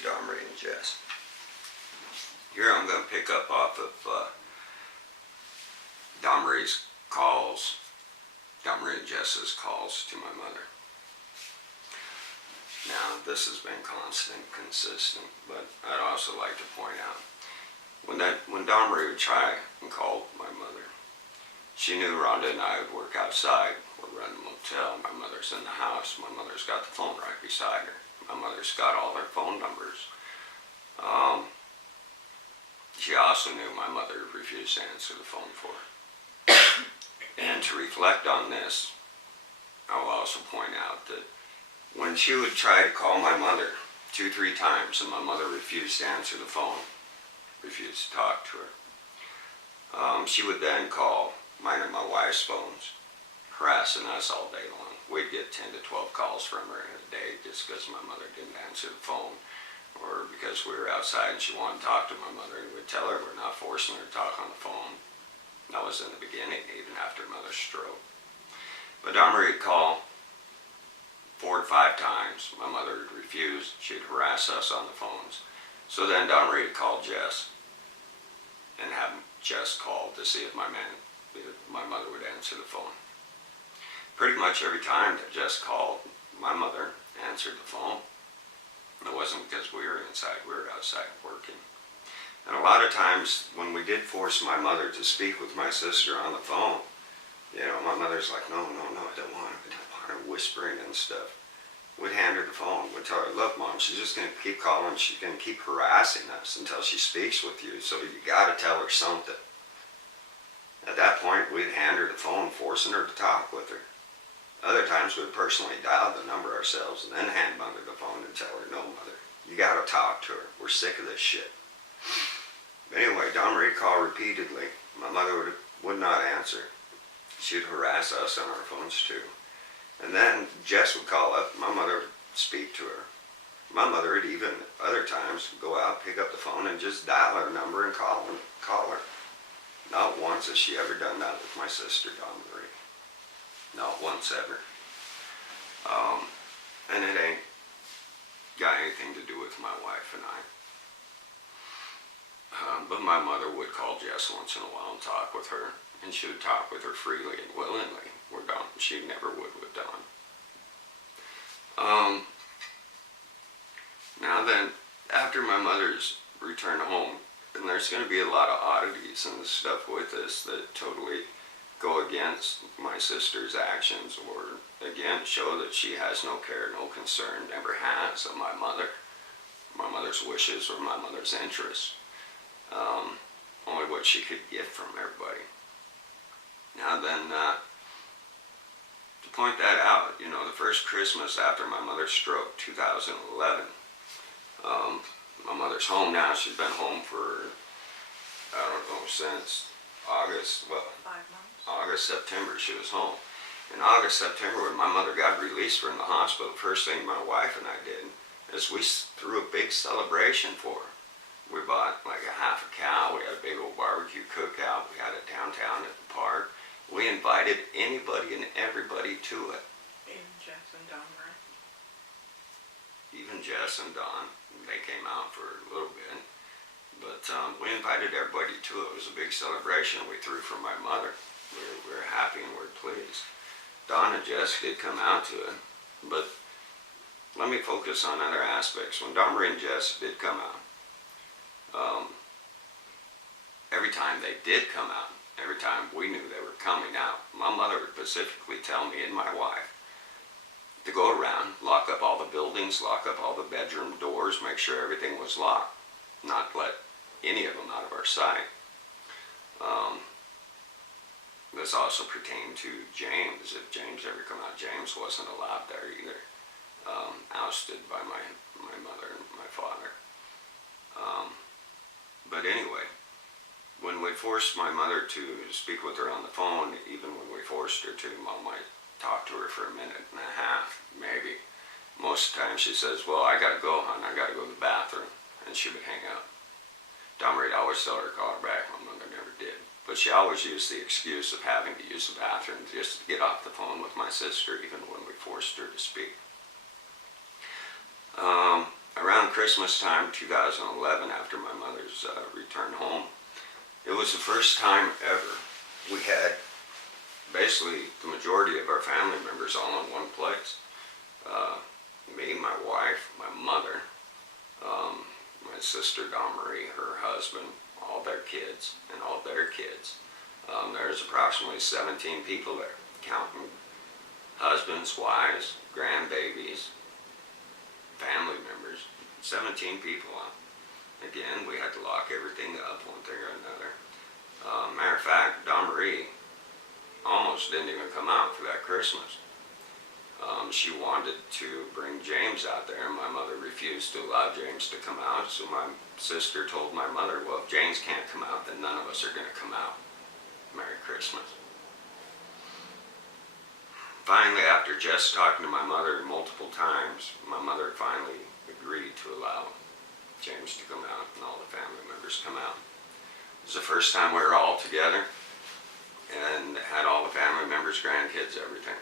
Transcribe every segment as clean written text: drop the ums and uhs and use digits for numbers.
to Domry and Jess. Here I'm going to pick up off of Domry's calls, Domry and Jess's calls to my mother. Now, this has been constant, consistent, but I'd also like to point out, when Domry would try and call my mother, she knew Rhonda and I would work outside. We're running a motel. My mother's in the house. My mother's got the phone right beside her. My mother's got all their phone numbers. She also knew my mother refused to answer the phone for her. And to reflect on this, I will also point out that when she would try to call my mother 2-3 times and my mother refused to answer the phone, refused to talk to her, she would then call mine and my wife's phones, harassing us all day long. We'd get 10 to 12 calls from her in a day just because my mother didn't answer the phone, or because we were outside and she wanted to talk to my mother, and we'd tell her we're not forcing her to talk on the phone. That was in the beginning, even after mother's stroke. But Domry would call 4 to 5 times. My mother would refuse. She'd harass us on the phones. So then Domry would call Jess and have Jess call to see if my mother would answer the phone. Pretty much every time that Jess called, my mother answered the phone. It wasn't because we were inside, we were outside working. And a lot of times when we did force my mother to speak with my sister on the phone, you know, my mother's like, no, I don't want her whispering and stuff. We'd hand her the phone. We'd tell her, look, Mom, she's just going to keep calling. She's going to keep harassing us until she speaks with you. So you got to tell her something. At that point, we'd hand her the phone, forcing her to talk with her. Other times, we'd personally dial the number ourselves and then hand Mother the phone and tell her, no, Mother, you got to talk to her. We're sick of this shit. But anyway, Domry would call repeatedly. My mother would not answer. She'd harass us on our phones too. And then Jess would call up. My mother would speak to her. My mother would even, other times, go out, pick up the phone, and just dial her number and call her. Not once has she ever done that with my sister, Domry. Not once ever. And it ain't got anything to do with my wife and I. But my mother would call Jess once in a while and talk with her. And she would talk with her freely and willingly. She never would with Dawn. Now then, after my mother's return home, and there's going to be a lot of oddities and stuff with this that totally go against my sister's actions, or again show that she has no care, no concern, never has of my mother's wishes or my mother's interests. Only what she could get from everybody. Now then, to point that out, you know, the first Christmas after my mother's stroke, 2011, my mother's home now. She's been home for, I don't know, since August, 5 months. August, September she was home. In August, September, when my mother got released from the hospital, the first thing my wife and I did is we threw a big celebration for her. We bought like a half a cow. We had a big old barbecue cookout. We had it downtown at the park. We invited anybody and everybody to it. Even Jess and Don, right? Even Jess and Don. They came out for a little bit. But we invited everybody to it. It was a big celebration we threw for my mother. We were happy and we were pleased. Don and Jess did come out to it. But let me focus on other aspects. When Domry and Jess did come out, every time they did come out, every time we knew they were coming out, my mother would specifically tell me and my wife to go around, lock up all the buildings, lock up all the bedroom doors, make sure everything was locked, not let any of them out of our sight. This also pertained to James. If James ever come out, James wasn't allowed there either. Ousted by my mother and my father. But anyway, when we forced my mother to speak with her on the phone, even when we forced her to, Mom might talk to her for a minute and a half, maybe. Most of the time she says, well, I gotta go, hon, I gotta go to the bathroom. And she would hang up. Domry would always tell her to call her back. My mother never did. But she always used the excuse of having to use the bathroom just to get off the phone with my sister, even when we forced her to speak. Around Christmas time 2011, after my mother's return home. It was the first time ever we had basically the majority of our family members all in one place. Me, my wife, my mother, my sister Dawn Marie, her husband, all their kids, and all their kids. There's approximately 17 people there, counting husbands, wives, grandbabies, family members. 17 people. Again, we had to lock everything up one thing or another. Matter of fact, Dawn Marie almost didn't even come out for that Christmas. She wanted to bring James out there, and my mother refused to allow James to come out, so my sister told my mother, well, if James can't come out, then none of us are going to come out. Merry Christmas. Finally, after Jess talking to my mother multiple times, my mother finally agreed to allow James to come out and all the family members come out. It was the first time we were all together and had all the family members, grandkids, everything.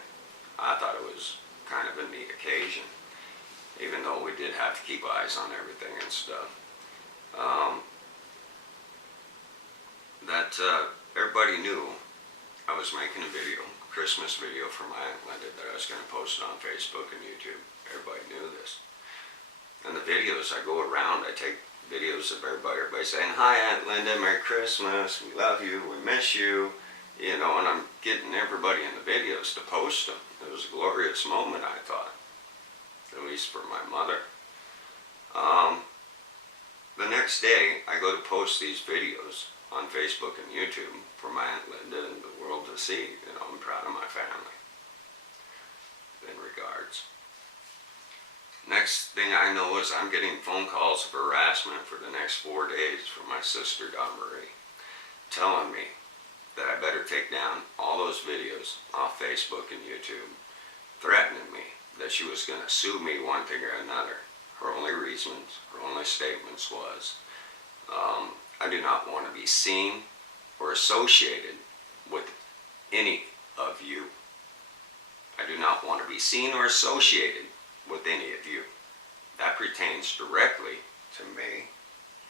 I thought it was kind of a neat occasion, even though we did have to keep eyes on everything and stuff. Everybody knew I was making a video, Christmas video for my Aunt Linda that I was going to post on Facebook and YouTube. Everybody knew this. And the videos, I go around, I take videos of everybody saying, hi Aunt Linda, Merry Christmas, we love you, we miss you, you know, and I'm getting everybody in the videos to post them. It was a glorious moment, I thought, at least for my mother. The next day, I go to post these videos on Facebook and YouTube for my Aunt Linda and the world to see. You know, I'm proud of my family. In regards. Next thing I know is I'm getting phone calls of harassment for the next 4 days from my sister Dawn Marie, telling me that I better take down all those videos off Facebook and YouTube, threatening me that she was going to sue me one thing or another. Her only reasons, her only statements was, I do not want to be seen or associated with any of you. I do not want to be seen or associated with any of you. That pertains directly to me,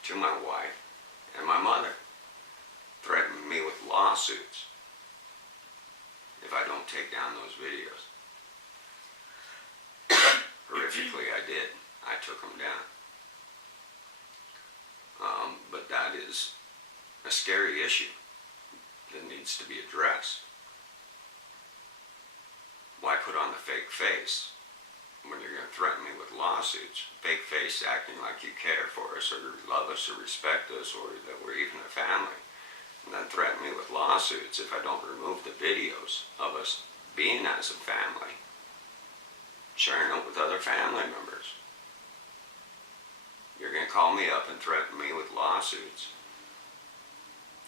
to my wife, and my mother. Threatening me with lawsuits if I don't take down those videos. Horrifically, I did. I took them down. But that is a scary issue that needs to be addressed. Why put on a fake face when you're going to threaten me with lawsuits? Fake face acting like you care for us or love us or respect us or that we're even a family. And then threaten me with lawsuits if I don't remove the videos of us being as a family, sharing it with other family members. You're going to call me up and threaten me with lawsuits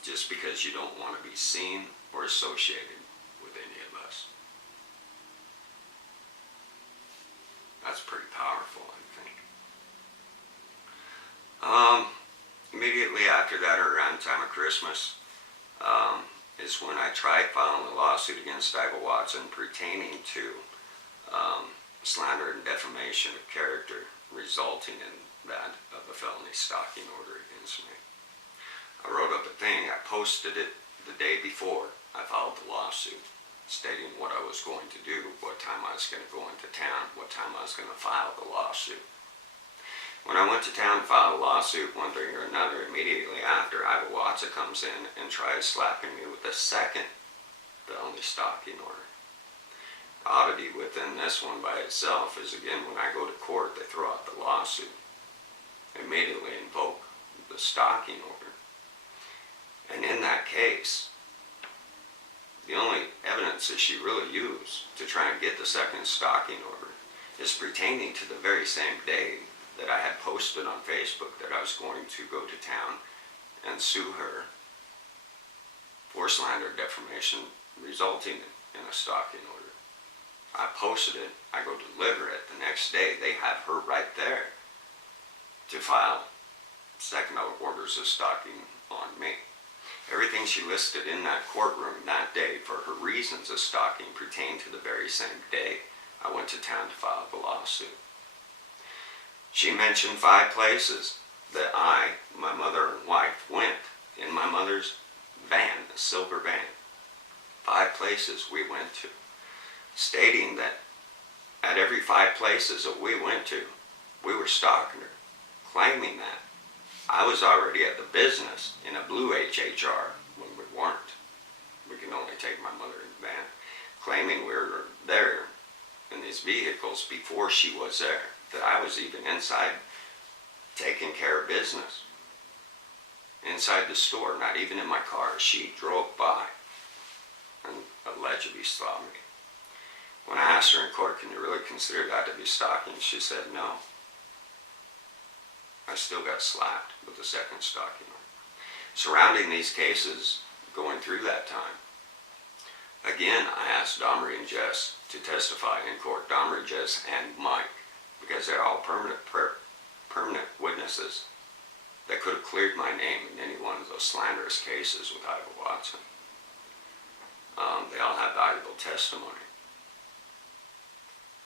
just because you don't want to be seen or associated with any of us. That's pretty powerful, I think. Immediately after that, or around the time of Christmas, is when I tried filing a lawsuit against Ivor Watson pertaining to slander and defamation of character resulting in that of a felony stalking order against me. I wrote up a thing, I posted it the day before I filed the lawsuit, stating what I was going to do, what time I was going to go into town, what time I was going to file the lawsuit. When I went to town to file a lawsuit, one thing or another, immediately after, Ivor Watson comes in and tries slapping me with a second felony stalking order. The oddity within this one by itself is, again, when I go to court, they throw out the lawsuit, immediately invoke the stalking order. And in that case, the only evidence that she really used to try and get the second stalking order is pertaining to the very same day that I had posted on Facebook that I was going to go to town and sue her for slander and defamation resulting in a stalking order. I posted it, I go deliver it, the next day they have her right there to file second orders of stalking on me. Everything she listed in that courtroom that day for her reasons of stalking pertained to the very same day I went to town to file the lawsuit. She mentioned 5 places that I, my mother and wife, went in my mother's van, a silver van. 5 places we went to, stating that at every 5 places that we went to, we were stalking her, claiming that I was already at the business in a blue HHR when we weren't. We can only take my mother in the van, claiming we were there in these vehicles before she was there, that I was even inside taking care of business. Inside the store, not even in my car. She drove by and allegedly saw me. When I asked her in court, can you really consider that to be stalking? She said no. I still got slapped with the second stalking order. Surrounding these cases, going through that time, again, I asked Domri and Jess to testify in court. Domri, Jess, and Mike, because they're all permanent witnesses that could have cleared my name in any one of those slanderous cases with Ivor Watson. They all have valuable testimony.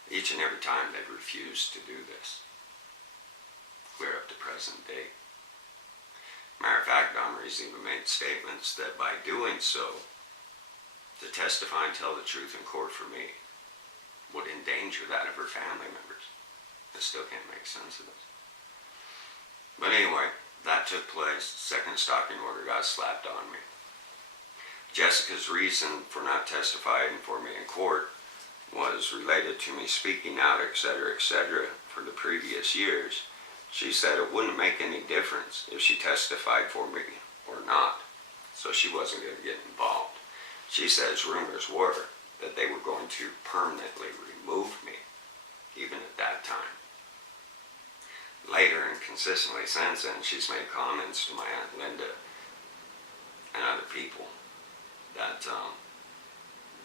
Each and every time they've refused to do this, clear up to present date. Matter of fact, Domri's even made statements that by doing so, to testify and tell the truth in court for me would endanger that of her family members. I still can't make sense of this. But anyway, that took place. Second stalking order got slapped on me. Jessica's reason for not testifying for me in court was related to me speaking out, etc., for the previous years. She said it wouldn't make any difference if she testified for me or not, so she wasn't going to get involved. She says rumors were that they were going to permanently remove me, even at that time. Later, and consistently since then, she's made comments to my Aunt Linda and other people that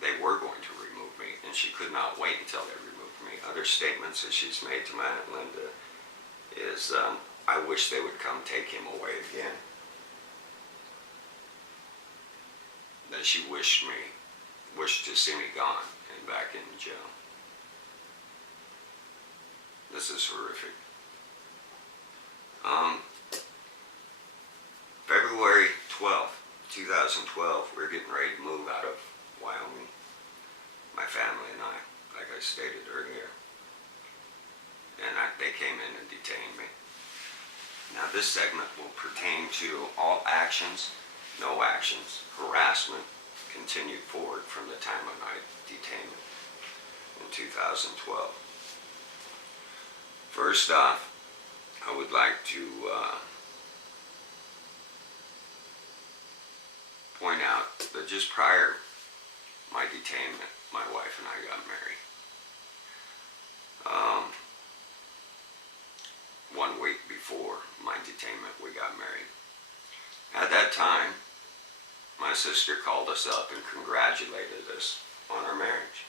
they were going to remove me, and she could not wait until they removed me. Other statements that she's made to my Aunt Linda is, I wish they would come take him away again. That she wished to see me gone and back in jail. This is horrific. February 12th, 2012, we're getting ready to move out of Wyoming. My family and I, like I stated earlier. And they came in and detained me. Now this segment will pertain to all actions, no actions, harassment, continued forward from the time of my detainment in 2012. First off, I would like to point out that just prior my detainment, my wife and I got married. 1 week before my detainment, we got married. At that time, my sister called us up and congratulated us on our marriage.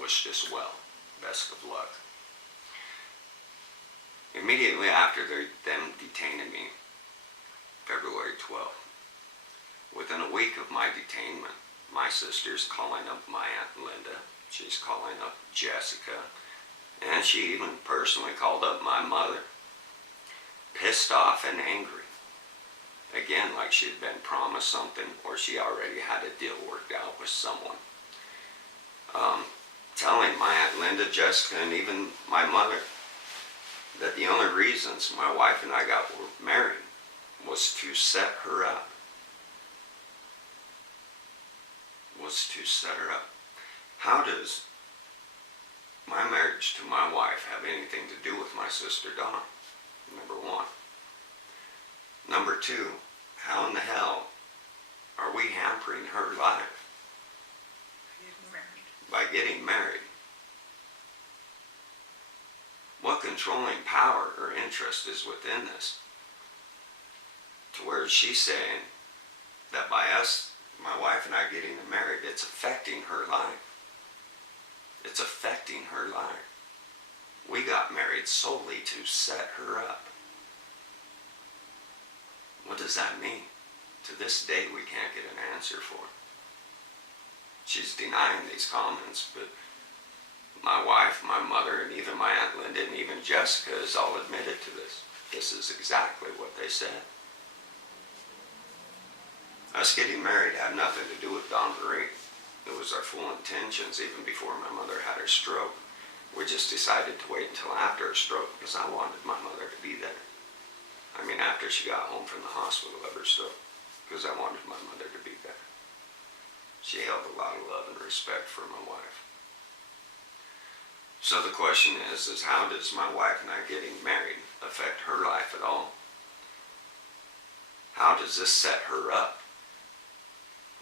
Wished us well. Best of luck. Immediately after them detaining me, February 12th, within a week of my detainment, my sister's calling up my Aunt Linda. She's calling up Jessica. And she even personally called up my mother. Pissed off and angry. Again, like she had been promised something, or she already had a deal worked out with someone. Telling my Aunt Linda, Jessica, and even my mother that the only reasons my wife and I were married was to set her up. How does my marriage to my wife have anything to do with my sister Dawn? Number one. Number two, how in the hell are we hampering her life by getting married? What controlling power or interest is within this? To where she's saying that by us, my wife and I getting married, it's affecting her life. It's affecting her life. We got married solely to set her up. What does that mean? To this day, we can't get an answer for it. She's denying these comments, but my wife, my mother, and even and my Aunt Linda and even Jessica has all admitted to this. This is exactly what they said. Us getting married had nothing to do with Don Marie. It was our full intentions even before my mother had her stroke. We just decided to wait until after her stroke because I wanted my mother to be there. I mean, after she got home from the hospital of her stroke, because I wanted my mother to be there. She held a lot of love and respect for my wife. So the question is how does my wife and I getting married affect her life at all? How does this set her up?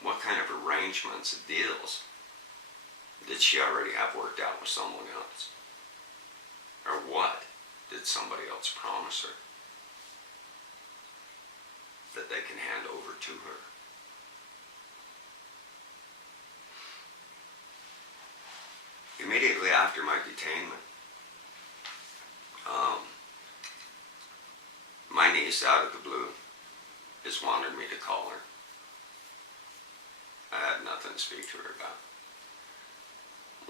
What kind of arrangements and deals did she already have worked out with someone else? Or what did somebody else promise her that they can hand over to her? Immediately after my detainment, my niece out of the blue just wanted me to call her. I had nothing to speak to her about.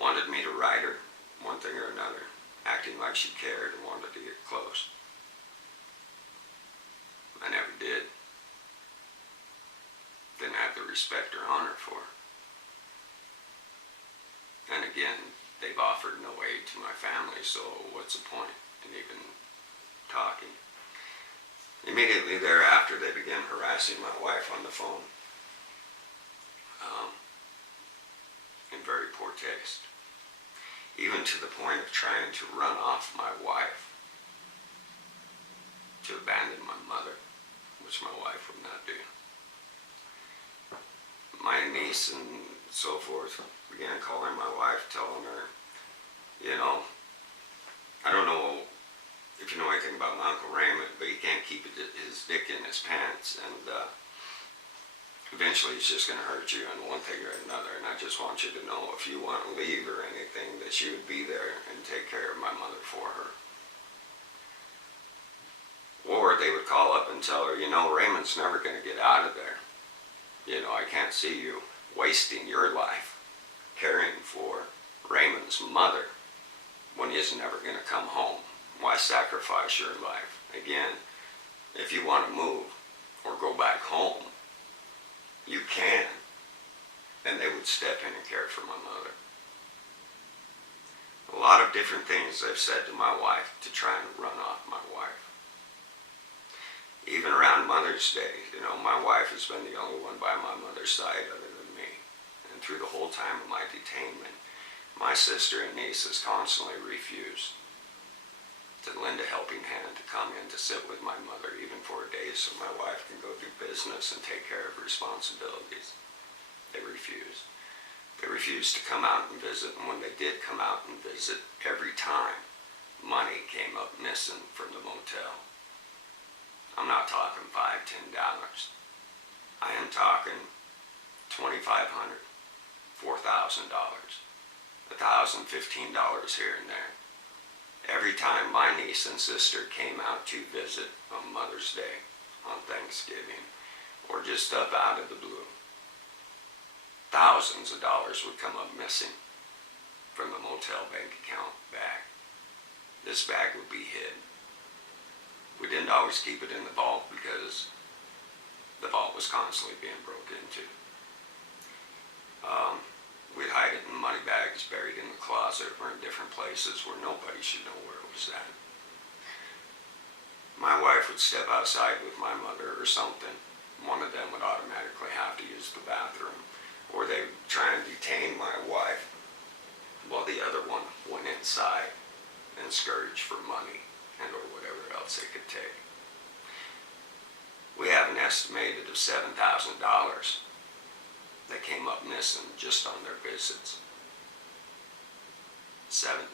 Wanted me to write her, one thing or another, acting like she cared and wanted to get close. I never did. Didn't have the respect or honor for her. And again, they've offered no aid to my family, so what's the point in even talking? Immediately thereafter, they began harassing my wife on the phone. In very poor taste. Even to the point of trying to run off my wife to abandon my mother, which my wife would not do. My niece and so forth began calling my wife, telling her, I don't know if you know anything about my Uncle Raymond, but he can't keep his dick in his pants, and eventually he's just going to hurt you in one thing or another, and I just want you to know if you want to leave or anything, that she would be there and take care of my mother for her. Or they would call up and tell her, Raymond's never going to get out of there. I can't see you wasting your life caring for Raymond's mother when he's never going to come home. Why sacrifice your life? Again, if you want to move or go back home, you can. And they would step in and care for my mother. A lot of different things they've said to my wife to try and run off my wife. Even around Mother's Day, my wife has been the only one by my mother's side other than me. And through the whole time of my detainment, my sister and niece has constantly refused to lend a helping hand to come in to sit with my mother even for a day so my wife can go do business and take care of responsibilities. They refused. They refused to come out and visit, and when they did come out and visit, every time money came up missing from the motel. I'm not talking $5, $10. I am talking $2,500, $4,000, $1,000, $15 here and there. Every time my niece and sister came out to visit on Mother's Day, on Thanksgiving, or just up out of the blue, thousands of dollars would come up missing from the motel bank account bag. This bag would be hid. We didn't always keep it in the vault because the vault was constantly being broken into. We'd hide it in money bags buried in the closet or in different places where nobody should know where it was at. My wife would step outside with my mother or something. One of them would automatically have to use the bathroom, or they would try and detain my wife while the other one went inside and scourged for money and or whatever else they could take. We have an estimated of $7,000 that came up missing just on their visits. $7,000.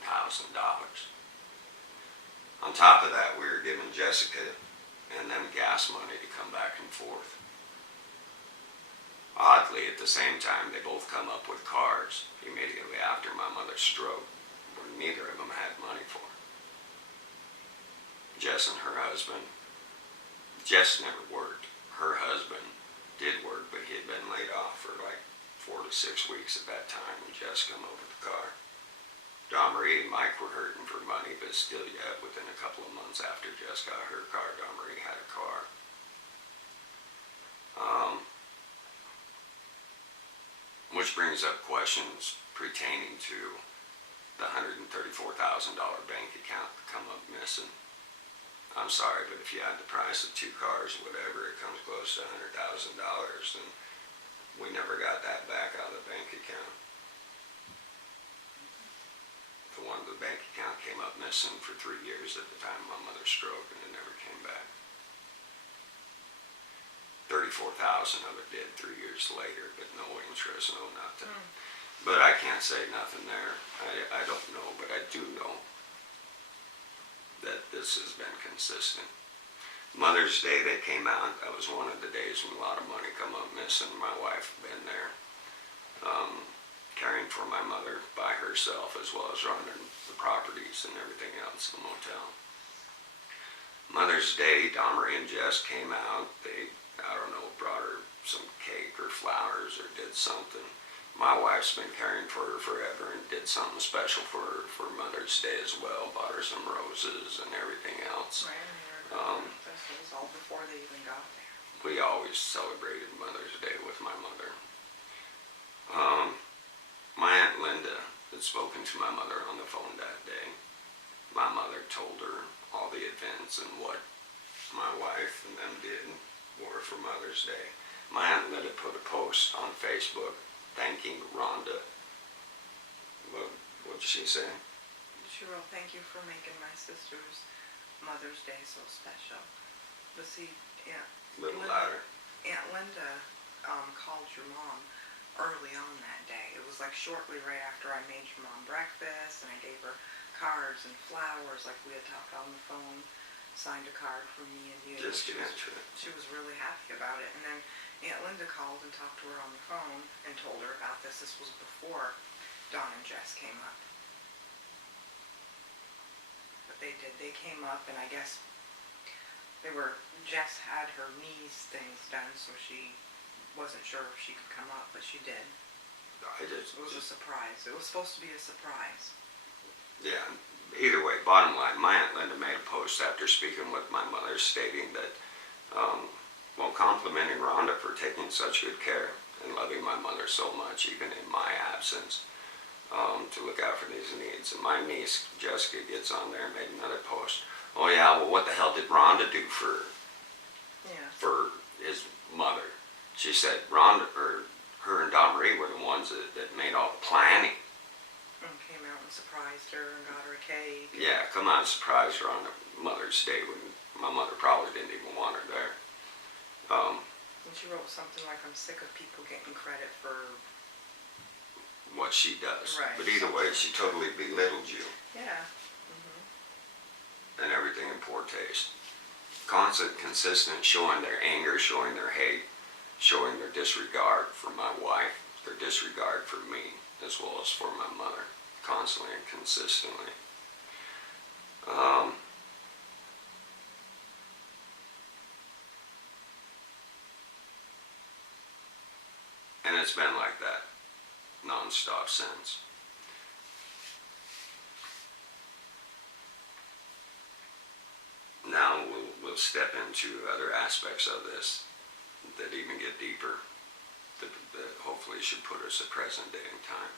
On top of that, we were giving Jessica and them gas money to come back and forth. Oddly, at the same time, they both come up with cars immediately after my mother's stroke, where neither of them had money for. Jess and her husband. Jess never worked. Her husband did work, but he had been laid off for like 4 to 6 weeks at that time when Jess come over the car. Don Marie and Mike were hurting for money, but still yet within a couple of months after Jess got her car, Don Marie had a car. Which brings up questions pertaining to the $134,000 bank account that come up missing. I'm sorry, but if you add the price of 2 cars, whatever, it comes close to $100,000, and we never got that back out of the bank account. The bank account came up missing for 3 years at the time of my mother's stroke, and it never came back. 34,000 of it did 3 years later, but no interest, no nothing. But I can't say nothing there. I don't know, but I do know that this has been consistent. Mother's Day, they came out. That was one of the days when a lot of money come up missing. My wife been there, caring for my mother by herself, as well as running the properties and everything else in the motel. Mother's Day, Don Marie and Jess came out. They, I don't know, brought her some cake or flowers or did something. My wife's been caring for her forever and did something special for her for Mother's Day as well. Bought her some roses and everything else. Right, this was all before they even got there. We always celebrated Mother's Day with my mother. My Aunt Linda had spoken to my mother on the phone that day. My mother told her all the events and what my wife and them did were for Mother's Day. My Aunt Linda put a post on Facebook thanking Rhonda. What did she say? She wrote, "Thank you for making my sister's Mother's Day so special." But see, Little louder. Aunt Linda called your mom early on that day. It was like shortly right after I made your mom breakfast, and I gave her cards and flowers like we had talked on the phone. Signed a card for me and you. Just get into it. She was really happy about it. And then Aunt Linda called and talked to her on the phone and told her about this. This was before Don and Jess came up. But they did. They came up, and I guess Jess had her knees things done, so she wasn't sure if she could come up, but she did. It was a surprise. It was supposed to be a surprise. Yeah. Either way, bottom line, my Aunt Linda made a post after speaking with my mother stating that, complimenting Rhonda for taking such good care and loving my mother so much, even in my absence, to look out for these needs. And my niece, Jessica, gets on there and made another post. Oh yeah, well what the hell did Rhonda do for his mother? She said Rhonda, or her and Don Marie were the ones that made all the planning. And came out and surprised her and got her a cake. Yeah, come on, surprised her on Mother's Day when my mother probably didn't even want her there. And she wrote something like, "I'm sick of people getting credit for what she does." Right. But either way, she totally belittled you. Yeah. And everything in poor taste. Constant, consistent, showing their anger, showing their hate, showing their disregard for my wife, their disregard for me, as well as for my mother, constantly and consistently. And it's been like that non-stop since. Now we'll step into other aspects of this that even get deeper, that hopefully should put us at present day in time.